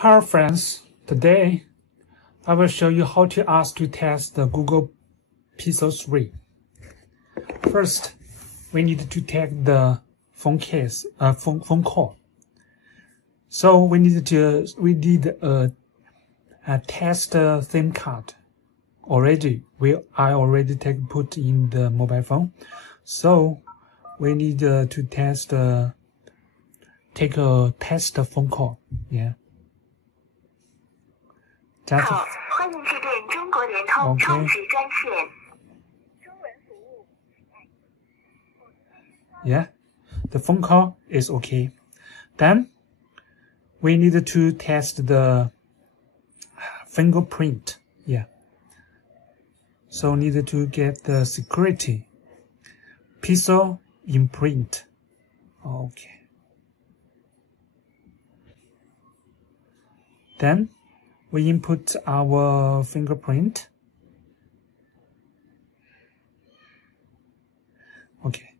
Hello friends, today I will show you how to ask to test the Google Pixel 3. First, we need to take the phone call. So we need a test SIM card already. I already put in the mobile phone. So we need to take a test phone call. Yeah. That's okay. Yeah, the phone call is okay. Then we need to test the fingerprint. Yeah. So need to get the security pixel imprint. Okay. Then we input our fingerprint. Okay.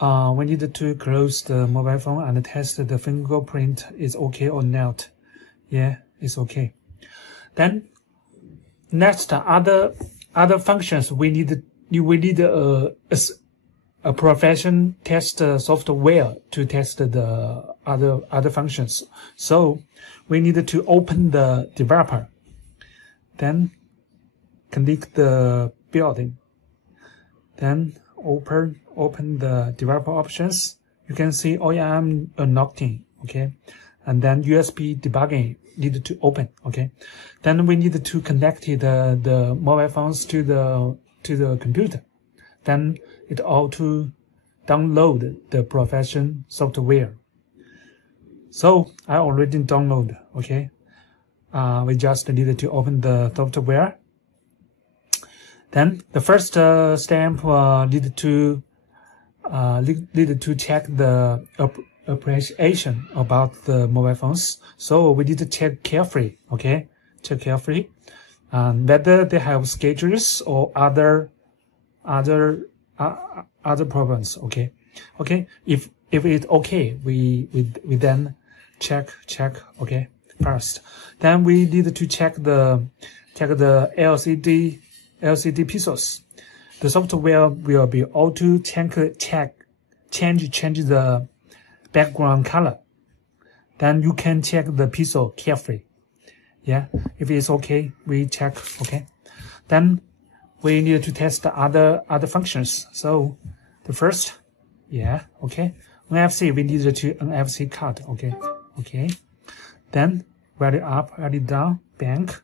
We need to close the mobile phone and test the fingerprint is okay or not. Yeah, it's okay. Then next, other functions we need a professional test software to test the other functions. So we need to open the developer. Then click the building. Then open the developer options. You can see OEM unlocking, okay, and then USB debugging need to open, okay. Then we need to connect the mobile phones to the computer. Then it auto download the professional software. So I already download, okay. We just needed to open the software. Then the first step need to check the appreciation about the mobile phones. So we need to check carefully, okay? Check carefully, whether they have schedules or other problems, okay? Okay, if it's okay, we then check, okay, first. Then we need to check the LCD pixels. The software will be auto change the background color. Then you can check the pixel carefully. Yeah, if it's okay, we check, okay. Then we need to test the other functions. So the first, yeah, okay. NFC, we need to NFC card, okay, okay. Then value up, value down, bank,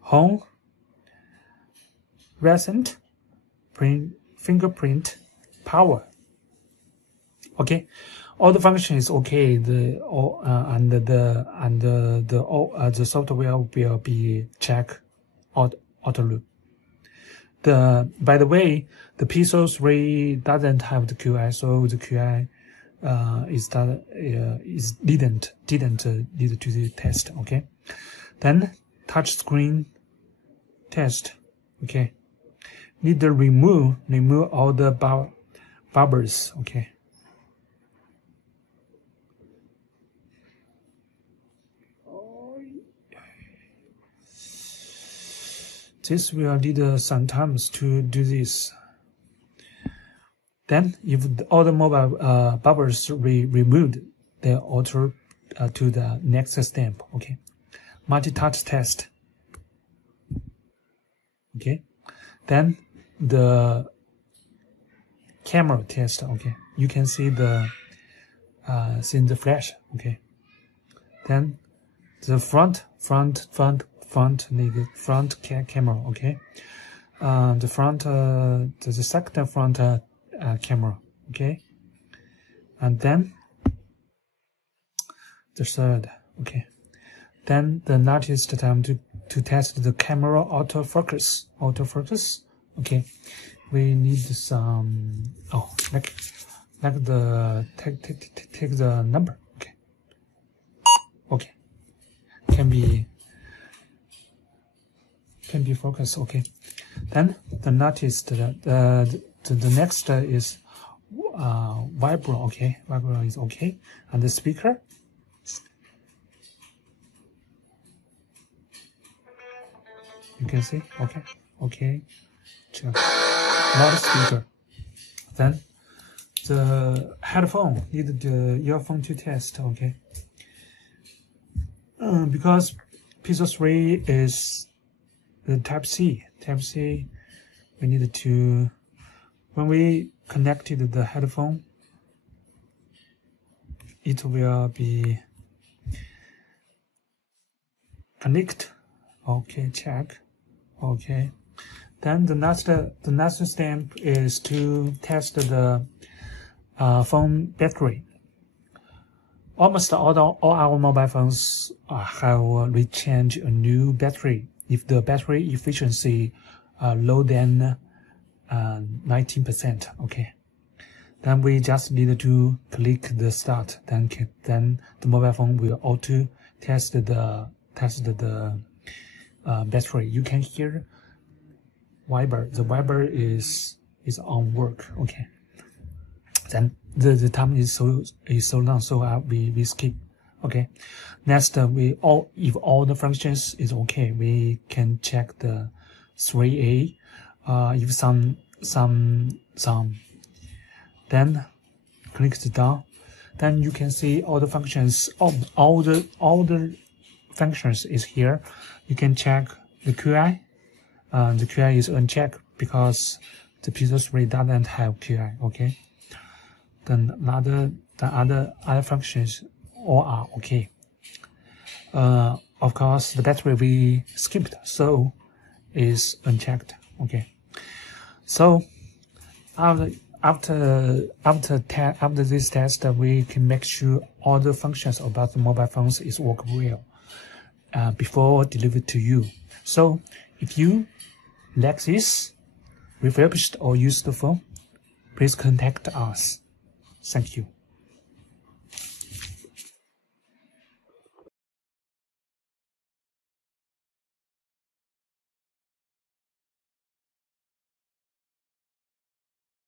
home, recent, fingerprint, power. Okay, all the function is okay. The software will be checked auto. By the way, the Pixel 3 doesn't have the QI, so the QI didn't need to test. Okay, then touch screen test. Okay, need to remove all the bubbles. Okay. This will need sometimes to do this. Then, if all the mobile bubbles removed, they alter to the next step. Okay, multi-touch test. Okay, then the camera test. Okay, you can see the flash. Okay, then the front camera. Okay, the second front camera. Okay, and then the third. Okay, then the notice the time to test the camera autofocus. Okay, we need some like the take the number. Okay, can be focused. Okay, then the notice the next is vibro. Okay, vibro is okay, and the speaker You can see, okay, check. Loudspeaker. Then the headphone need the earphone to test, okay. Because Pixel 3 is the Type C, we need to, when we connected the headphone, it will be connect. Okay, check. Okay. Then the next step is to test the phone battery. Almost all our mobile phones have rechange a new battery if the battery efficiency lower than 19%. Okay. Then we just need to click the start. Then the mobile phone will auto test the battery. You can hear viber. The viber is on work. Okay. Then the time is so long, so we skip. Okay. Next, if all the functions is okay, we can check the 3A. If some, then click the down. Then you can see all the functions. All the functions is here. You can check the QI. The QI is unchecked because the Pixel 3 doesn't have QI. Okay. Then the other functions all are okay. Of course, the battery we skipped, so is unchecked. Okay. So after this test, we can make sure all the functions about the mobile phones is work well before delivered to you. So if you like this refurbished or used phone, please contact us. Thank you.